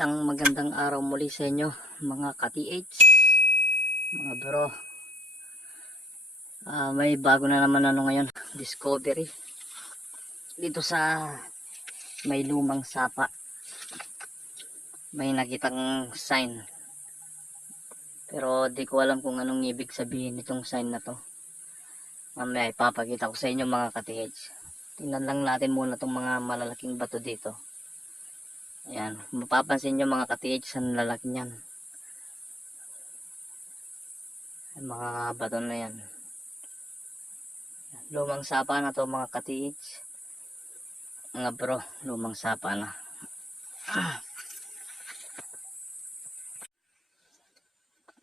Isang magandang araw muli sa inyo mga ka-TH, mga bro. May bago na naman ngayon, discovery dito sa may lumang sapa. May nakitang sign, pero di ko alam kung anong ibig sabihin nitong sign na to. Mamaya ipapakita ko sa inyo mga ka-TH. Tingnan lang natin muna itong mga malalaking bato dito. Ayan, mapapansin nyo mga ka-TH sa lalaki niyan. Mga bato na yan. Lumang sapa na to mga ka-TH. Mga bro, lumang sapa na.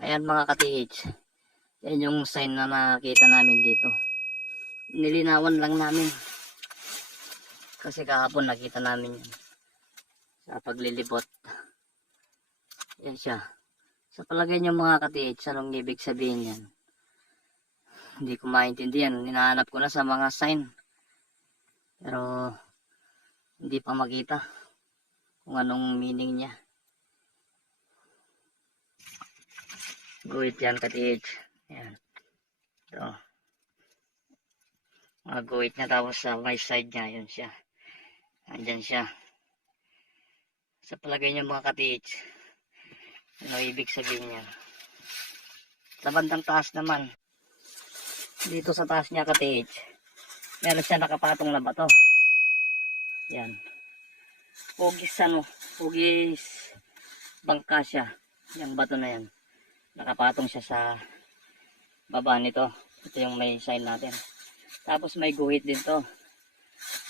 Ayan mga ka-TH. Yan yung sign na nakita namin dito. Nilinawan lang namin. Kasi kahapon nakita namin yan. Sa paglilibot. Yan siya. Sa palagay nyo mga ka-TH, anong ibig sabihin yan? Hindi ko maintindihan. Hinahanap ko na sa mga sign. Pero hindi pa makita kung anong meaning niya. Guhit yan ka-TH. Yan. Ito. Mga guhit na, tapos sa may side niya, yun siya. Andyan siya. Sa palagay nyo mga ka-TH, ano ibig sabihin niya? Sa bandang taas naman, dito sa taas niya ka-TH, meron siya nakapatong na bato. Yan. Hugis hugis bangka siya. Yung bato na yan. Nakapatong siya sa baba nito. Ito yung may sign natin. Tapos may guhit din to.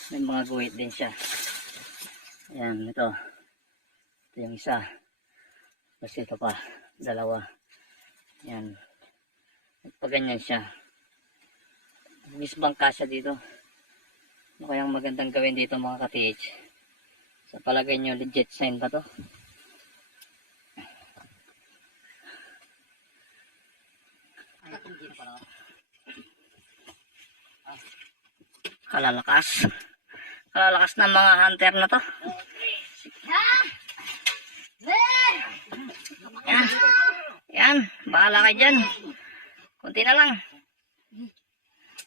May mga guhit din siya. Ayan, ito. Ito yung isa. Tapos ito pa. Dalawa. Ayan. Pagganyan siya. Hugis bangka siya dito. Ano kayang magandang gawin dito mga ka-TH? Sa palagay nyo, legit sign ba to? Kalalakas ng mga hunter na to. Yan, yan, bahala kayo dyan. Kunti na lang.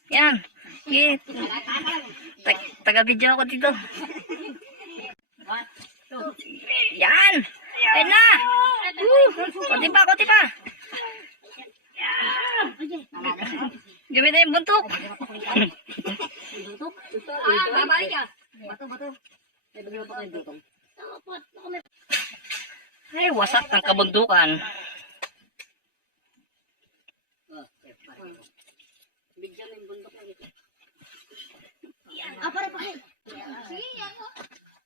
Yan, taga-video ako dito. Yan, ayun na. Kunti pa. Gamitin yung buntok. Ay, wasak ang kabundukan. Bigyan yung bundok na ito. Para pa kayo. Sige, yan o.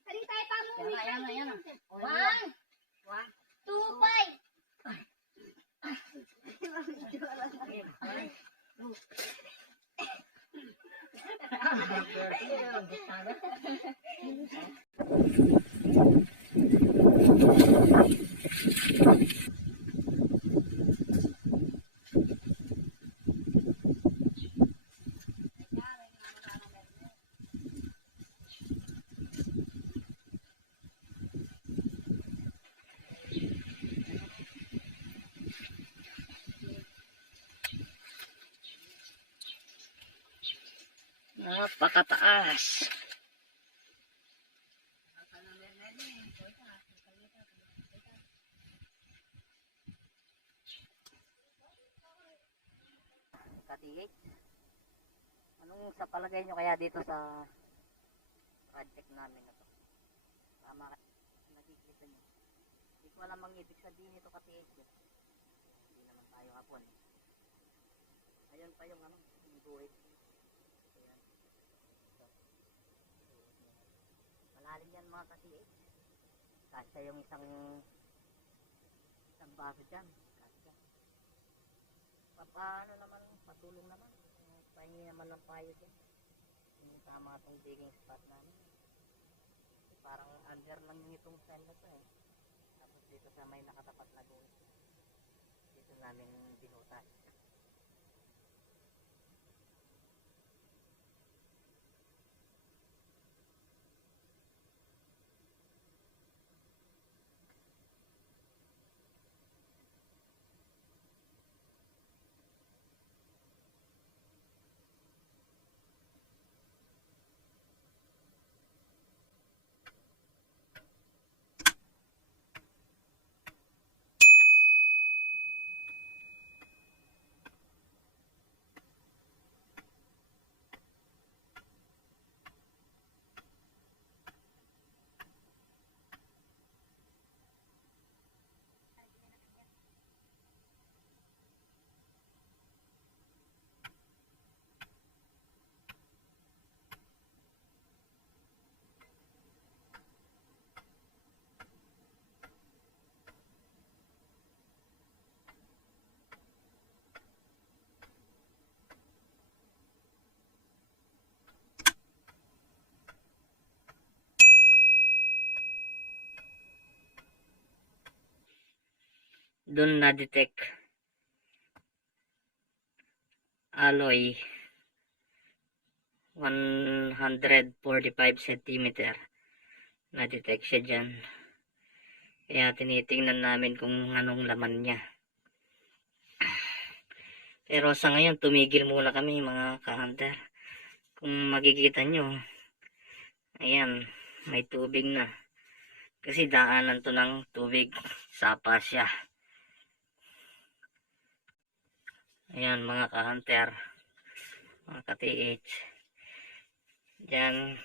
Kali tayo pamuwi. Yan. 1, 2, 5. Napakataas. Ka-TH, anong sa palagay nyo kaya dito sa project namin na to? Tama ka, nakikita nyo. Hindi ko alam ang ibig sabihin nito ka-TH. Hindi naman tayo hapon. Ayun pa yung yung guhit. Malalim yan mga ka-TH. Kasya yung isang baso dyan. Kasya. Paano naman, patulong naman. Pahingi naman ng payo dyan. Hindi tama itong digging spot namin. Parang under lang yung itong sign na to eh. Tapos dito sa may nakatapat na guhit. Dito namin binutas. Doon na-detect alloy 145 cm. Na-detect siya dyan. Kaya tinitingnan namin kung anong laman niya. Pero sa ngayon, tumigil muna kami mga ka-hunter. Kung makikita nyo, ayan, may tubig na. Kasi daanan to ng tubig. Sapa siya. Ayan mga ka-hunter, mga ka-TH. Diyan,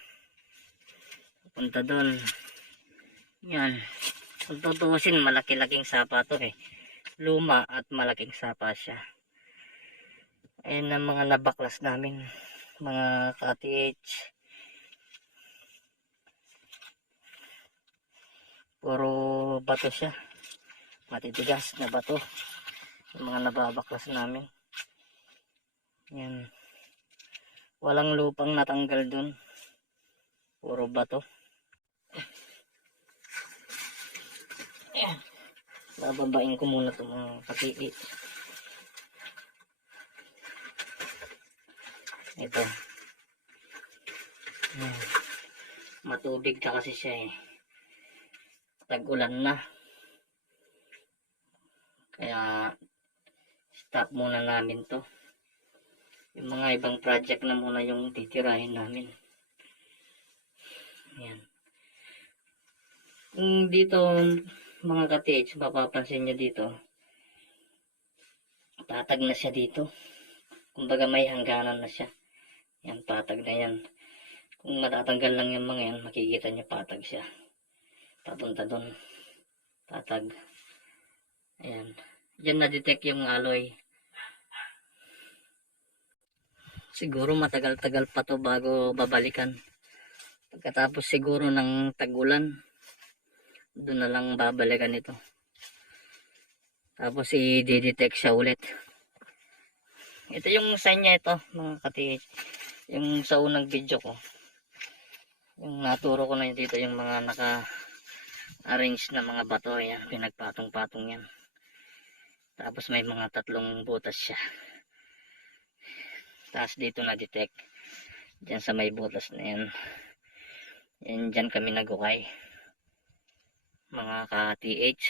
punta doon. Yan. Kung tutuusin, malaki-laking sapa to eh. Luma at malaking sapa siya. Ayan ang mga nabaklas namin, mga ka-TH. Puro bato siya. Matitigas na bato. Yung mga nababaklas namin. Yan. Walang lupang natanggal dun. Puro bato. Ayan. Bababain ko muna itong mga ka-TH. Ito. Matubig na kasi siya eh. Tag-ulan na. Kaya stop muna namin to. Yung mga ibang project na muna yung titirahin namin. Ayan. Kung dito mga ka-TH, mapapansin nyo dito, patag na siya dito. Kumbaga may hangganan na siya. Yan, patag na yan. Kung matatanggal lang yung mga yan, makikita nyo patag siya. Papunta doon. Patag. Ayan. Diyan na-detect yung alloy. Siguro matagal-tagal pa to bago babalikan. Pagkatapos siguro ng tag-ulan, doon na lang babalikan ito. Tapos i-detect siya ulit. Ito yung sign niya ito, mga ka-TH. Yung sa unang video ko. Yung naturo ko na dito yung mga naka-arrange na mga bato. Yan, pinagpatong-patong yan. Tapos may mga 3 butas siya. Tapos dito na-detect. Diyan sa may butas na yan. Yan, dyan kami nagukay. Mga ka-TH.